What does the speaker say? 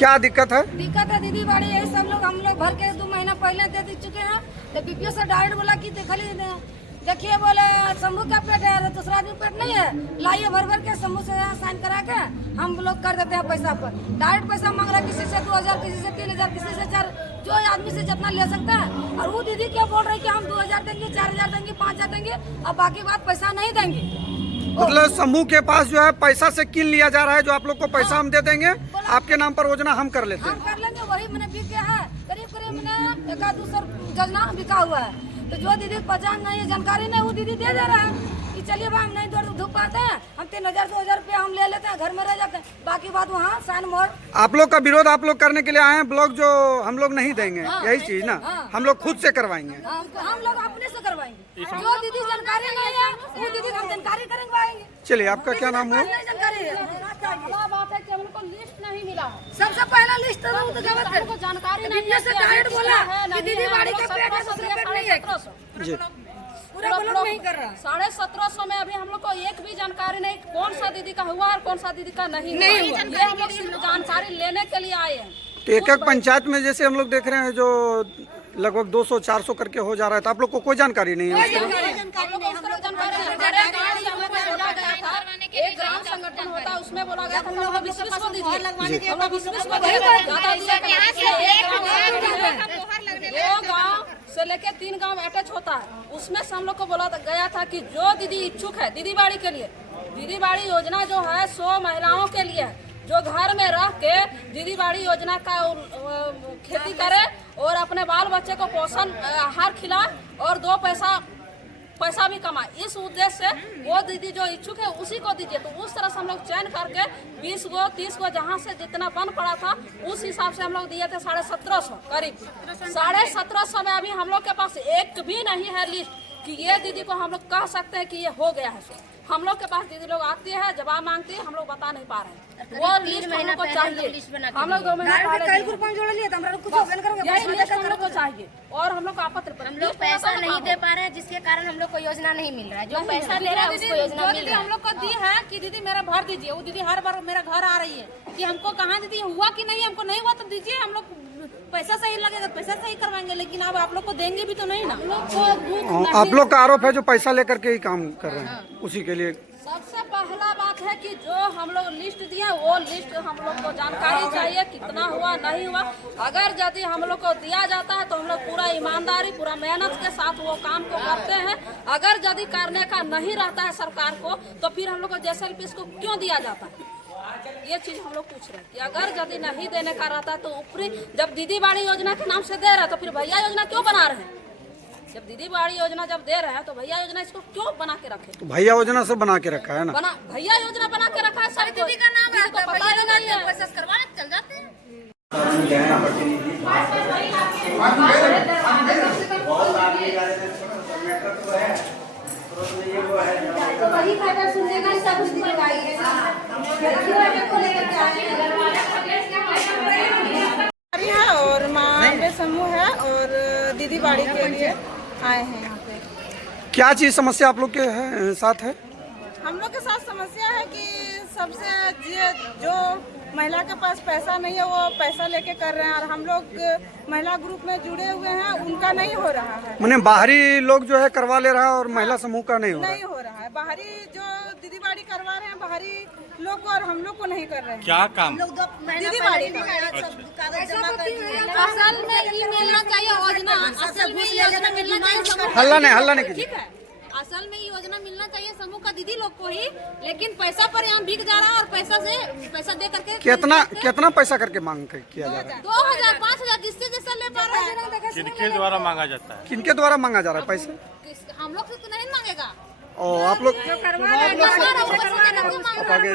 क्या दिक्कत है? दिक्कत है दीदी बाड़ी यही सब लोग हम लोग भर के 2 महीना पहले दे चुके हैं। तो बीपीओ से डायरेक्ट बोला कि देखिए बोले शंभू का पेट है, दूसरा आदमी पेट नहीं है, लाइए भर भर के शंभू से साइन करा के हम लोग कर देते हैं पैसा पर। डायरेक्ट पैसा मांग रहा है, किसी से 2000, किसी से 3000, किसी से 4, जो आदमी से जितना ले सकता है। और वो दीदी क्या बोल रही है कि हम 2000 देंगे, 4000 देंगे, 5000 देंगे, अब बाकी बात पैसा नहीं देंगे। मतलब समूह के पास जो है पैसा से किन लिया जा रहा है, जो आप लोग को पैसा हम दे देंगे, आपके नाम पर योजना हम कर लेते हैं। हम कर लेंगे, वही मैंने बिक गया है, करीब मैंने 1-2 योजना बिका हुआ है। तो जो दीदी पहचान नहीं है, जानकारी नहीं, वो दीदी दे रहा है कि चलिए भाई हम नहीं धूप पाते हैं, हम 3000-2000 रुपया हम ले लेते हैं, घर में रह जाते हैं, बाकी बात वहाँ साइन मोड़। आप लोग का विरोध आप लोग करने के लिए आए हैं, ब्लॉक जो हम लोग नहीं देंगे, यही चीज ना, हम लोग खुद से करवाएंगे। हम लोग अपने से करवाएंगे, जो दीदी जानकारी नहीं है वो दीदी हम जानकारी करवाएंगे। चलिए, आपका क्या नाम हुआ? जानकारी है, बात है कि हमको लिस्ट नहीं मिला है। सबसे पहला लिस्ट तो हमको जानकारी नहीं है से डायरेक्ट बोला कि दीदी बाड़ी का पेट है, दूसरा पेट नहीं है। जी, पूरा ब्लॉक नहीं कर रहा। 1750 में अभी हम लोग को एक भी जानकारी नहीं, कौन सा दीदी का हुआ और कौन सा दीदी का नहीं हुआ। ये हम लोग सिर्फ जानकारी लेने के लिए आए हैं। तो एक पंचायत में जैसे हम लोग देख रहे हैं जो लगभग 200-400 करके हो जा रहा है, तो आप लोग को कोई जानकारी नहीं है? एक ग्राम संगठन होता है, उसमें बोला गया था हम लोग 20 को दीजिए, 2 गाँव से लेके 3 गांव अटैच होता है, उसमें से हम लोग को बोला गया था कि जो दीदी इच्छुक है दीदी बाड़ी के लिए, दीदी बाड़ी योजना जो है 100 महिलाओं के लिए है, जो घर में रह के दीदी बाड़ी योजना का खेती करे और अपने बाल बच्चे को पोषण आहार खिलाए और 2 पैसा भी कमाए। इस उद्देश्य से वो दीदी जो इच्छुक है उसी को दीजिए। तो उस तरह से हम लोग चयन करके 20 गो 30 गो जहाँ से जितना बन पड़ा था उस हिसाब से हम लोग दिए थे 1750 करीब। 1750 में अभी हम लोग के पास एक भी नहीं है लिस्ट कि ये दीदी को हम लोग कह सकते हैं कि ये हो गया है। हम लोग के पास दीदी लोग आती है, जवाब मांगती है, हम लोग बता नहीं पा रहे हैं। वो लिस्ट हम लोग को चाहिए। हम लोग 2 महीना पहले ग्रुप में जोड़ लिए तो हम लोग कुछ ओपन करेंगे, यही लिस्ट हम लोग को चाहिए। और हम लोग का आपत्ति पर हम लोग पैसा नहीं दे पा रहे हैं, जिसके कारण हम लोग को योजना नहीं मिल रहा है। जो पैसा ले रहा है उसको योजना मिल रहा है। हम लोग को दी है कि दीदी मेरा भर दीजिए। वो दीदी हर बार मेरा घर आ रही है कि हमको कहाँ दीदी हुआ कि नहीं, हमको नहीं हुआ तो दीजिए, हम लोग पैसा सही लगेगा पैसा सही करवाएंगे, लेकिन अब आप लोग को देंगे भी तो नहीं ना। आप लोग का आरोप है जो पैसा लेकर के ही काम कर रहे हैं, उसी के लिए। सबसे पहला बात है कि जो हम लोग लिस्ट दिए वो लिस्ट हम लोग को जानकारी चाहिए, कितना हुआ नहीं हुआ। अगर यदि हम लोग को दिया जाता है तो हम लोग पूरा ईमानदारी पूरा मेहनत के साथ वो काम को करते हैं। अगर यदि करने का नहीं रहता है सरकार को तो फिर हम लोग को JSLPS को क्यों दिया जाता है, ये चीज हम लोग पूछ रहे हैं। कि अगर यदि नहीं देने का रहता है तो ऊपरी जब दीदी बाड़ी योजना के नाम से दे रहा है तो फिर भैया योजना क्यों बना रहे हैं? जब दीदी बाड़ी योजना जब दे रहे हैं तो भैया योजना इसको क्यों बना के रखे? तो भैया योजना से बना के रखा है ना, भैया योजना बना के रखा है। सारी दीदी का नाम है तो पता नहीं है, पैसा करवाने चल जाते हैं। वही खबर सुनेगा, सब कुछ दिखाएगा। और माँ समूह है और दीदी बाड़ी के लिए आए हैं यहाँ पे। क्या चीज समस्या आप लोग के साथ है? हम लोग के साथ समस्या है कि सबसे जो महिला के पास पैसा नहीं है वो पैसा लेके कर रहे हैं, और हम लोग महिला ग्रुप में जुड़े हुए हैं, उनका नहीं हो रहा है। मैंने बाहरी लोग जो है करवा ले रहा है और महिला समूह का नहीं हो रहा है। बाहरी जो दीदी बाड़ी करवा रहे हैं बाहरी लोग को, और हम लोग को नहीं कर रहे हैं। क्या काम? दीदी बाड़ी का असल में ये मिलना चाहिए योजना, असल में योजना मिलना चाहिए। हल्ला नहीं कीजिए। ठीक है, असल में योजना मिलना चाहिए समूह का दीदी लोग को ही, लेकिन पैसा पर यहाँ बिक जा रहा है। और पैसा दे करके कितना पैसा करके मांग किया जा रहा है? 2000 5000 जिससे जैसा ले पा रहा है। किनके द्वारा मांगा जाता है? किनके द्वारा मांगा जा रहा है पैसा? हम लोग से तो नहीं मांगेगा। और आप लोग करवा रहे हैं, आप आगे